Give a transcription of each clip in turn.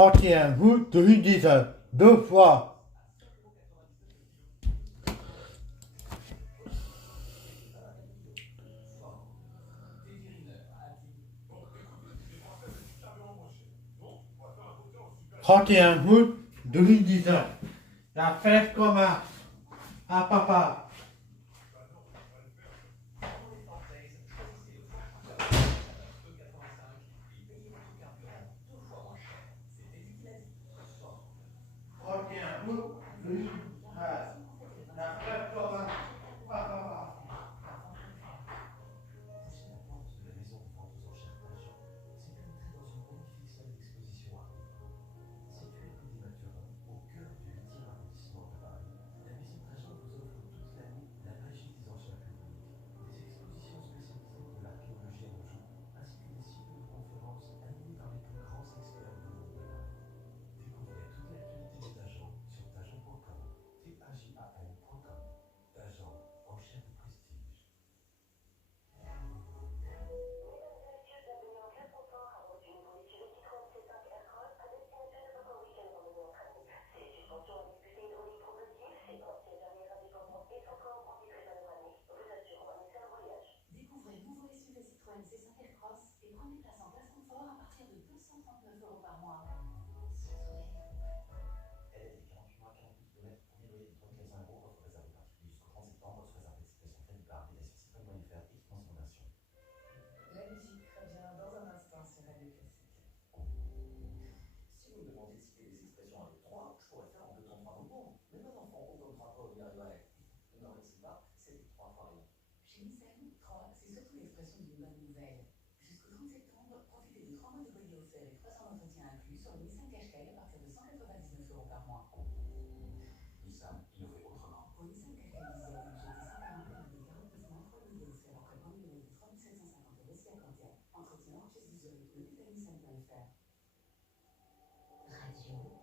31 août 2019, deux fois. « 31 août 2019, la fête commence à papa. Découvrez le nouveau SUV Citroën C5 Aircross et prenez place en classe confort à partir de 239 € par mois. Citroën. LLD 48 mois, 48 km, premier loyer de 3400 €, offre réservée particulier jusqu'au 30 septembre, offre réservée situation crédit par détail sur citroën.fr, équipement simulation. La musique revient dans un instant sur Radio Classique. Si vous me demandiez de citer des expressions avec 3, je pourrais faire en 2 temps 3 mouvements. Mais mon enfant, on ne comprendra pas au bien ouais. Ne m'en remercie pas, c'est 3 fois rien. Chez Nissan, 3, c'est surtout l'expression d'une bonne nouvelle. Jusqu'au 30 septembre, profitez de 3 mois de loyer offert et 300 d'entretien inclus sur le Nissan Qashqai à partir de 199 € par mois. Nissan, innové autrement. Au Nissan Qashqai Diesel, GT 140 avec 49 mois, 3 loyers offerts après premier loyer de 3 750 € si accordière. Entretien hors pièces du Zurich, le détail Nissan.fr. Radio Classique.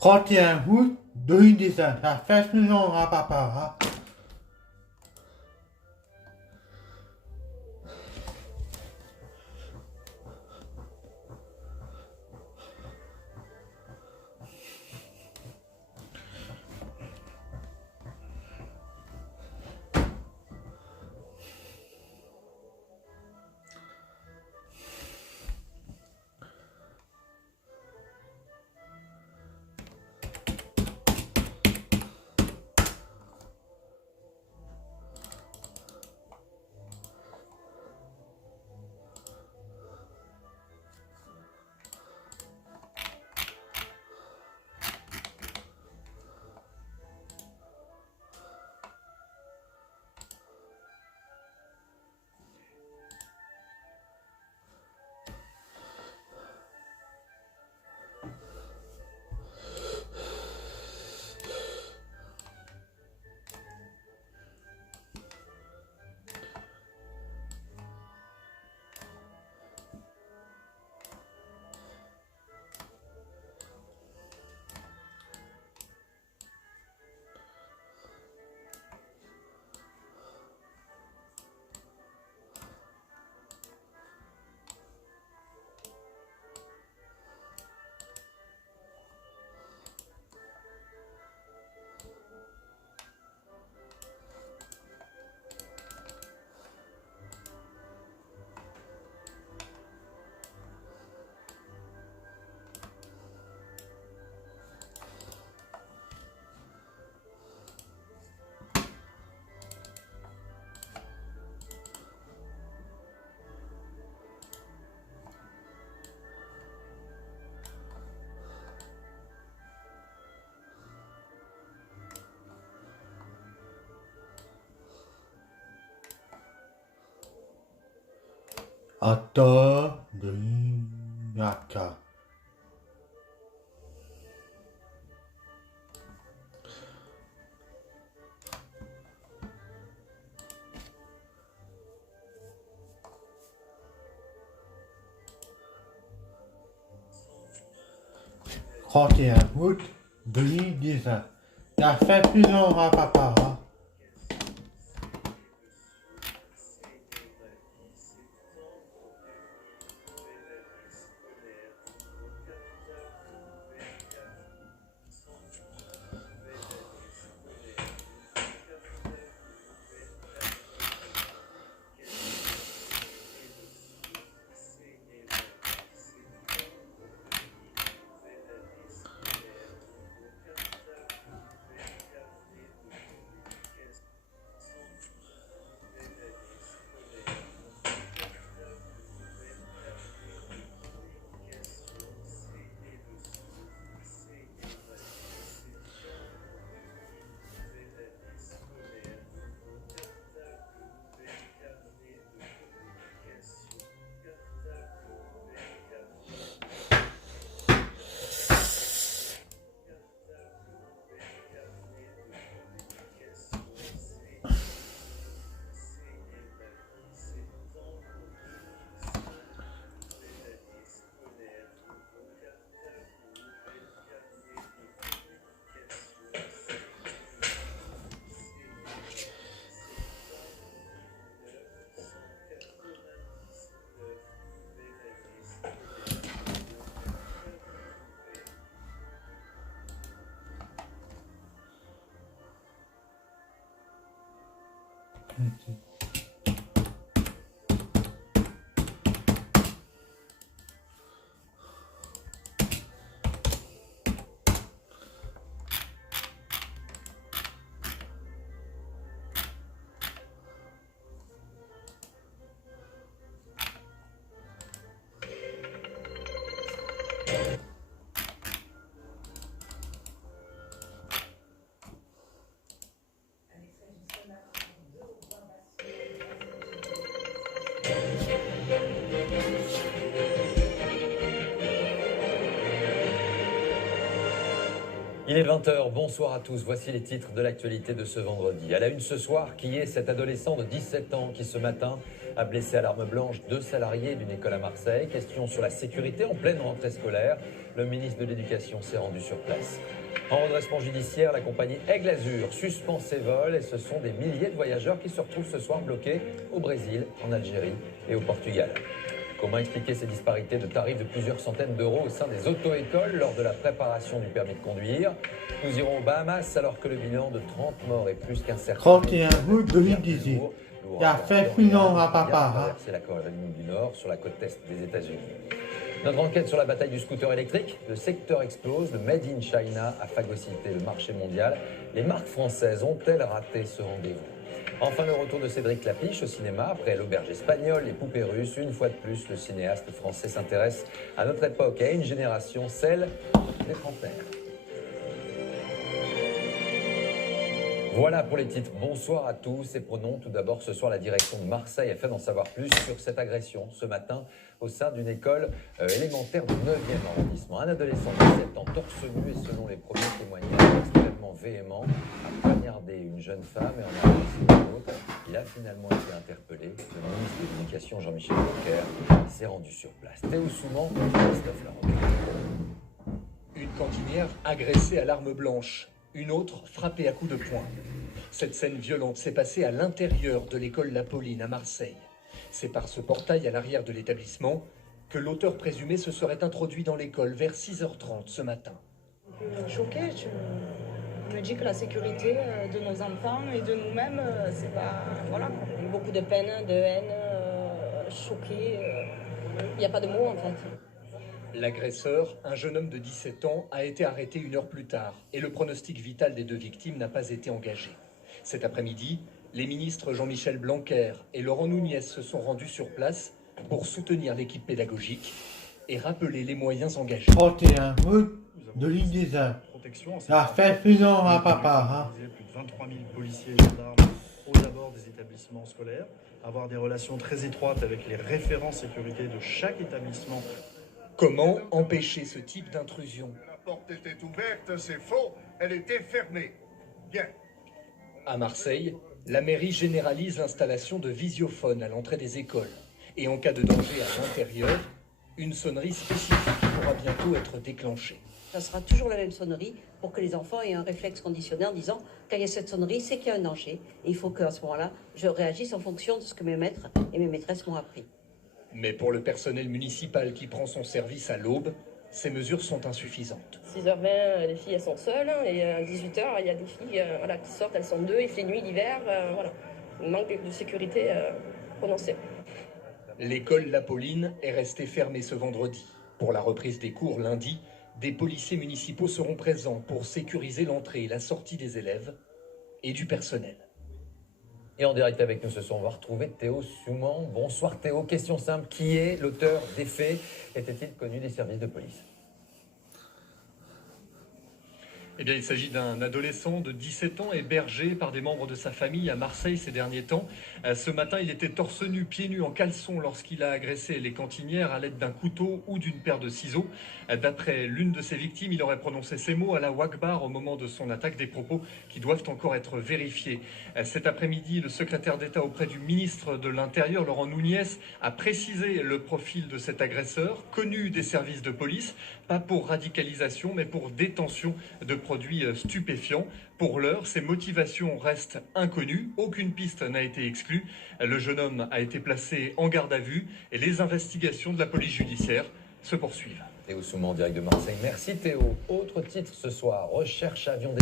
« 31 août 2019, la fête maison à papa. Auteur de Naka. Trente et un août 2019. Ça fait plus longtemps, papa. Hein? Il est 20h, bonsoir à tous, voici les titres de l'actualité de ce vendredi. À la une ce soir, qui est cet adolescent de 17 ans qui ce matin a blessé à l'arme blanche 2 salariés d'une école à Marseille. Question sur la sécurité en pleine rentrée scolaire. Le ministre de l'Éducation s'est rendu sur place. En redressement judiciaire, la compagnie Aigle Azur suspend ses vols et ce sont des milliers de voyageurs qui se retrouvent ce soir bloqués au Brésil, en Algérie et au Portugal. Comment expliquer ces disparités de tarifs de plusieurs centaines d'euros au sein des auto-écoles lors de la préparation du permis de conduire? Nous irons aux Bahamas alors que le bilan de 30 morts est plus qu'incertain. 31 août 2018. Il a fait plus longtemps, papa. C'est la Caroline du Nord sur la côte est des États-Unis. Notre enquête sur la bataille du scooter électrique. Le secteur explose, le Made in China a phagocyté le marché mondial. Les marques françaises ont-elles raté ce rendez-vous? Enfin, le retour de Cédric Klapisch au cinéma. Après l'auberge espagnole, les poupées russes, une fois de plus, le cinéaste français s'intéresse à notre époque et à une génération, celle des trentenaires. Voilà pour les titres. Bonsoir à tous et prenons tout d'abord ce soir la direction de Marseille afin d'en savoir plus sur cette agression ce matin au sein d'une école élémentaire du 9e arrondissement. Un adolescent de 17 ans, torse nu et selon les premiers témoignages extrêmement véhément, a poignardé une jeune femme et en a blessé une autre. Il a finalement été interpellé. Le ministre de l'Éducation, Jean-Michel Blanquer, s'est rendu sur place. Théo Souman, Christophe Larocque. Une cantinière agressée à l'arme blanche, une autre frappée à coups de poing. Cette scène violente s'est passée à l'intérieur de l'école La Pauline à Marseille. C'est par ce portail à l'arrière de l'établissement que l'auteur présumé se serait introduit dans l'école vers 6h30 ce matin. Choquée, je me dis que la sécurité de nos enfants et de nous-mêmes, c'est pas... Voilà. Beaucoup de peine, de haine, choquée. Il n'y a pas de mots en fait. L'agresseur, un jeune homme de 17 ans, a été arrêté 1 heure plus tard et le pronostic vital des 2 victimes n'a pas été engagé. Cet après-midi, les ministres Jean-Michel Blanquer et Laurent Nunez se sont rendus sur place pour soutenir l'équipe pédagogique et rappeler les moyens engagés. 31 août 2019. Ça fait plus longtemps, papa. Hein? Plus de 23 000 policiers et gendarmes aux abords des établissements scolaires, avoir des relations très étroites avec les référents sécurité de chaque établissement. Comment empêcher ce type d'intrusion? La porte était ouverte, c'est faux, elle était fermée. Bien. À Marseille, la mairie généralise l'installation de visiophones à l'entrée des écoles. Et en cas de danger à l'intérieur, une sonnerie spécifique pourra bientôt être déclenchée. Ça sera toujours la même sonnerie pour que les enfants aient un réflexe conditionné en disant quand il y a cette sonnerie, c'est qu'il y a un danger. Et il faut qu'à ce moment-là, je réagisse en fonction de ce que mes maîtres et mes maîtresses m'ont appris. Mais pour le personnel municipal qui prend son service à l'aube, ces mesures sont insuffisantes. 6h20, les filles elles sont seules et à 18h, il y a des filles qui sortent, elles sont deux, il fait nuit, l'hiver, voilà. Un manque de sécurité prononcé. L'école La Pauline est restée fermée ce vendredi. Pour la reprise des cours lundi, des policiers municipaux seront présents pour sécuriser l'entrée et la sortie des élèves et du personnel. Et en direct avec nous ce soir, on va retrouver Théo Souman. Bonsoir Théo, question simple, qui est l'auteur des faits? Était-il connu des services de police? Eh bien, il s'agit d'un adolescent de 17 ans hébergé par des membres de sa famille à Marseille ces derniers temps. Ce matin, il était torse nu, pieds nus, en caleçon lorsqu'il a agressé les cantinières à l'aide d'un couteau ou d'une paire de ciseaux. D'après l'une de ses victimes, il aurait prononcé ces mots à la Wakbar au moment de son attaque, des propos qui doivent encore être vérifiés. Cet après-midi, le secrétaire d'État auprès du ministre de l'Intérieur, Laurent Nunez, a précisé le profil de cet agresseur, connu des services de police, pas pour radicalisation, mais pour détention de produits stupéfiants. Pour l'heure, ses motivations restent inconnues, aucune piste n'a été exclue. Le jeune homme a été placé en garde à vue et les investigations de la police judiciaire se poursuivent. Théo Souman en direct de Marseille. Merci Théo. Autre titre ce soir, recherche avion